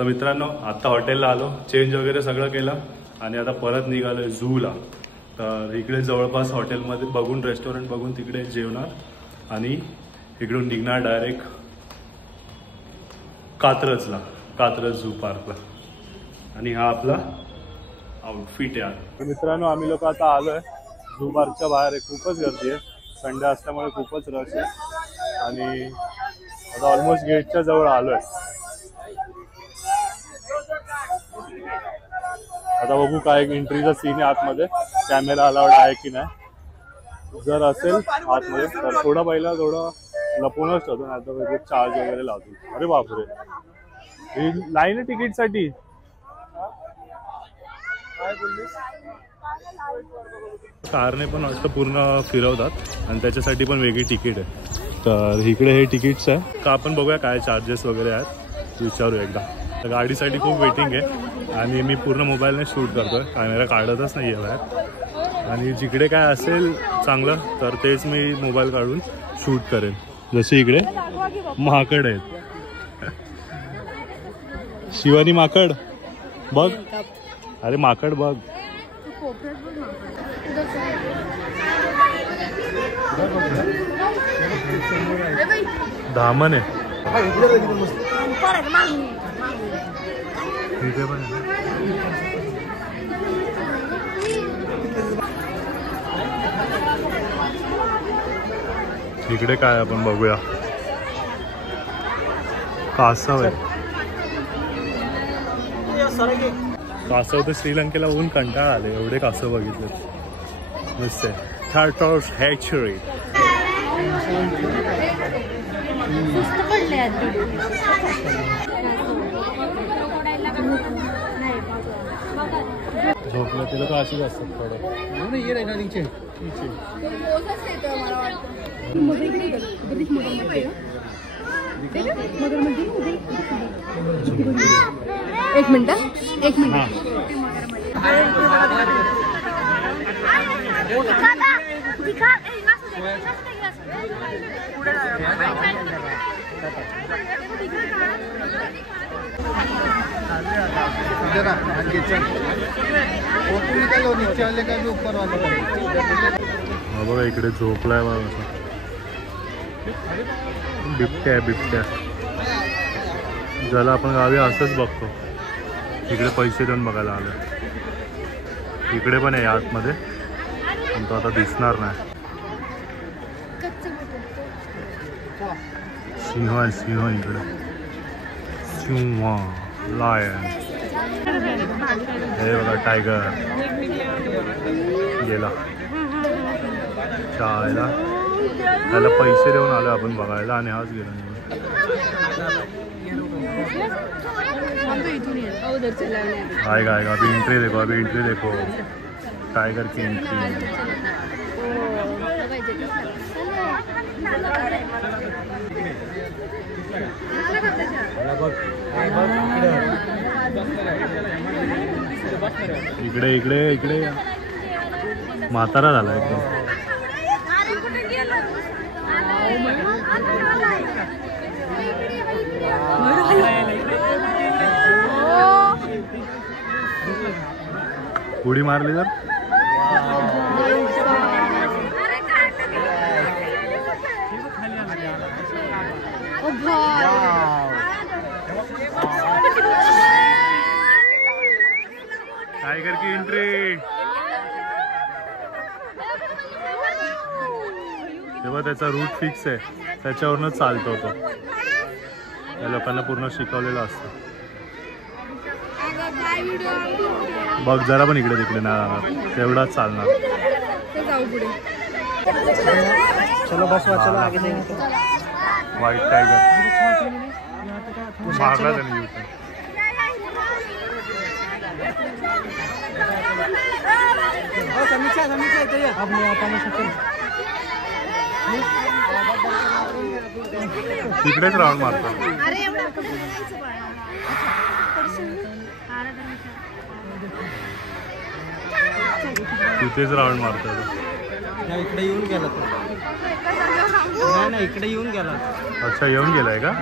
तर मित्रांनो आता हॉटेलला आलो, चेंज वगैरे सगळं केलं आणि आता परत निघालोय झूला. तर इकडे जवळपास हॉटेलमध्ये बघून रेस्टॉरंट बघून तिकडे जेवणार आणि इकडून निघणार डायरेक्ट कात्रज झू पार्कला. आणि हा आपला आउटफिट आहे. मित्रांनो आम्ही लोक आता आलोय झू पार्कच्या बाहेर. खूपच गर्दी आहे, संडे असल्यामुळे खूपच रश आहे आणि आता ऑलमोस्ट गेटच्या जवळ आलोय. आता बघू काय एंट्रीचा सीन आहे आतमध्ये, कॅमेरा अलाउड आहे की नाही. जर असेल आतमध्ये तर पहिला थोडं लपूनच ठेवतो, नाही तर वेगळे चार्ज वगैरे लावतो. अरे बापरे, ही लाईन आहे तिकीटसाठी. कारने पण वाटतं पूर्ण फिरवतात आणि त्याच्यासाठी पण वेगळी तिकीट आहे. तर इकडे हे तिकीट्स आहे का, आपण बघूया काय चार्जेस वगैरे आहेत, विचारू एकदा. तर गाडीसाठी खूप वेटिंग आहे आणि मी पूर्ण मोबाईलने शूट करतोय, कॅमेरा काढतच नाही आहे बाहेर. आणि जिकडे काय असेल चांगलं तर तेच मी मोबाईल काढून शूट करेन. जसे इकडे माकड आहेत, शिवानी माकड बघ. अरे माकड बघ. धामन आहे इथे पण. इकडे काय आपण बघूया, कासव आहे. कासव तर श्रीलंकेला होऊन कंटाळा आले, एवढे कासव बघितले. मस्त आहे. Turtles hatchery. झोपलं तिला तर अशीच असतात थोडं. एक मिनिट. बघा इकडे झोपलाय बघा, बिबट्या. ज्याला आपण गावी असंच बघतो. इकडे पैसे देऊन बघायला आलं. इकडे पण आहे आतमध्ये, पण तो आता दिसणार नाही. सिंह इकडे, सिंह, लायन. हे बघा टायगर गेला. चायला त्याला पैसे देऊन आलो आपण बघायला आणि हाच गेला. आएगा अभी एंट्री देखो टाइगर की एंट्री. इकडे म्हातारा झाला एकदम. उडी मारली तर टाइगर की एंट्री. तेव्हा त्याचा रूट फिक्स आहे, त्याच्यावरच चालतो तो. त्या लोकांना पूर्ण शिकवलेलं असतं. बघ जरा पण इकडे तिकडे नाही जाणार, तेवढाच चालणार. चलो बस चलो आगे जाएंगे. व्हाईट टायगर मारला त्याने येऊ. तिकडेच राऊंड मारतो. तिथेच राऊंड मारतो. इकडे येऊन गेला तो. नाही इकडे येऊन गेला. अच्छा येऊन गेलाय का?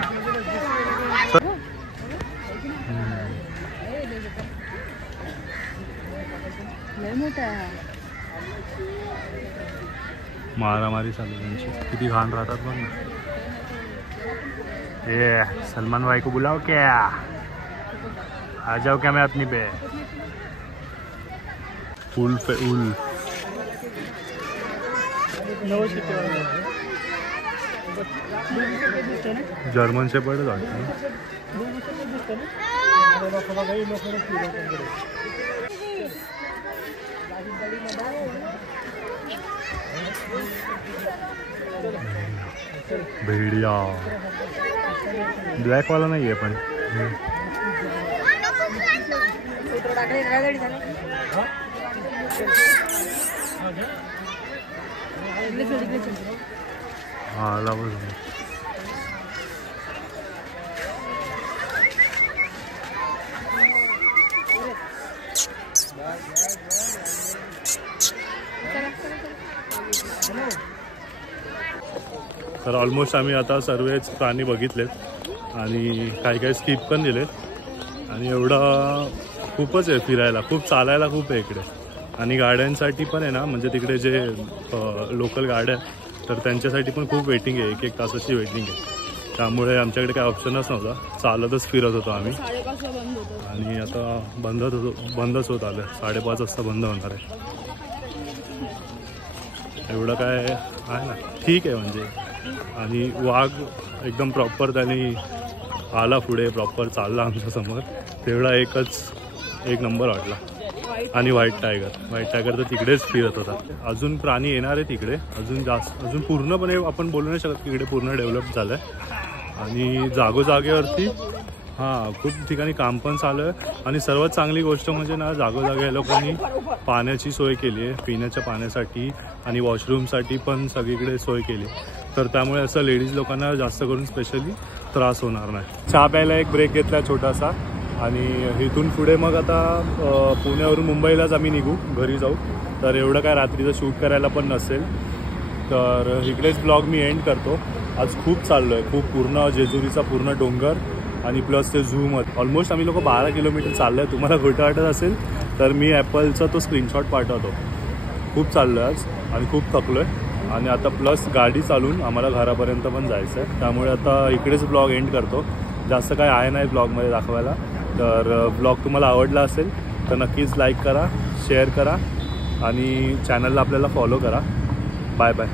मारामारी चालू त्यांची, किती घाण राहतात बघ ना. ये सलमान भाई को बुलाओ क्या, आ जाओ क्या मैं अपनी पे. उल पे उल जर्मन शेपर्ड वाटतं ना. भेड़िया ब्लॅक वाला नाही आहे पण आला बघ. तर ऑलमोस्ट आम्ही आता सर्वच प्राणी बघितलेत आणि काही काही स्किप पण दिलेत आणि एवढं खूपच आहे फिरायला, खूप चालायला खूप आहे इकडे. आणि गाड्यांसाठी पण आहे ना, म्हणजे तिकडे जे लोकल गाड्या तर त्यांच्यासाठी पण खूप वेटिंग आहे, 1-1 तासाची वेटिंग आहे. त्यामुळे आमच्याकडे काही ऑप्शनच नव्हता, चालतच फिरत होतो आम्ही. आणि आता बंदच होत आलं, 5:30 वाजता बंद होणार आहे. एवढं काय आहे ना, ठीक आहे म्हणजे. आणि वाघ एकदम प्रॉपर त्यांनी आला पुढे, प्रॉपर चालला आमच्यासमोर, तेवढा एक नंबर वाटला. आणि व्हाईट टायगर तर तिकडेच फिरत होता. अजून प्राणी येणार आहे तिकडे, अजून पूर्णपणे आपण बोलू नाही शकत की इकडे पूर्ण डेव्हलप झालं आहे. आणि जागोजागेवरती खूप ठिकाणी काम पण चालू आहे. आणि सर्वात चांगली गोष्ट म्हणजे ना, जागोजागे या लोकांनी पाण्याची सोय केली आहे, पिण्याच्या पाण्यासाठी आणि वॉशरूमसाठी पण सगळीकडे सोय केली. तर त्यामुळे असं लेडीज लोकांना जास्त करून स्पेशली त्रास होणार नाही. चहा प्यायला एक ब्रेक घेतला छोटासा आणि इथून पुढे मग आता पुण्यावरून मुंबईलाच आम्ही निघू, घरी जाऊ. तर एवढं काय रात्रीचं शूट करायला पण नसेल, तर इकडेच ब्लॉग मी एंड करतो. आज खूप चाललो आहे, खूप पूर्ण जेजुरीचा पूर्ण डोंगर आणि प्लस ते झूमध्ये ऑलमोस्ट आम्ही लोक 12 किलोमीटर चाललो आहे. तुम्हाला खोटं वाटत असेल तर मी ॲपलचा तो स्क्रीनशॉट पाठवतो. खूप चाललो आहे आज आणि खूप थकलो आहे. आणि आता प्लस गाडी चालून आम्हाला घरापर्यंत पण जायचं आहे. त्यामुळे आता इकडेच ब्लॉग एंड करतो. जास्त काय आहे नाही ब्लॉगमध्ये दाखवायला. तर ब्लॉग तुम्हाला आवडला असेल तर नक्कीच लाईक करा, शेअर करा आणि चॅनलला आपल्याला फॉलो करा. Bye bye.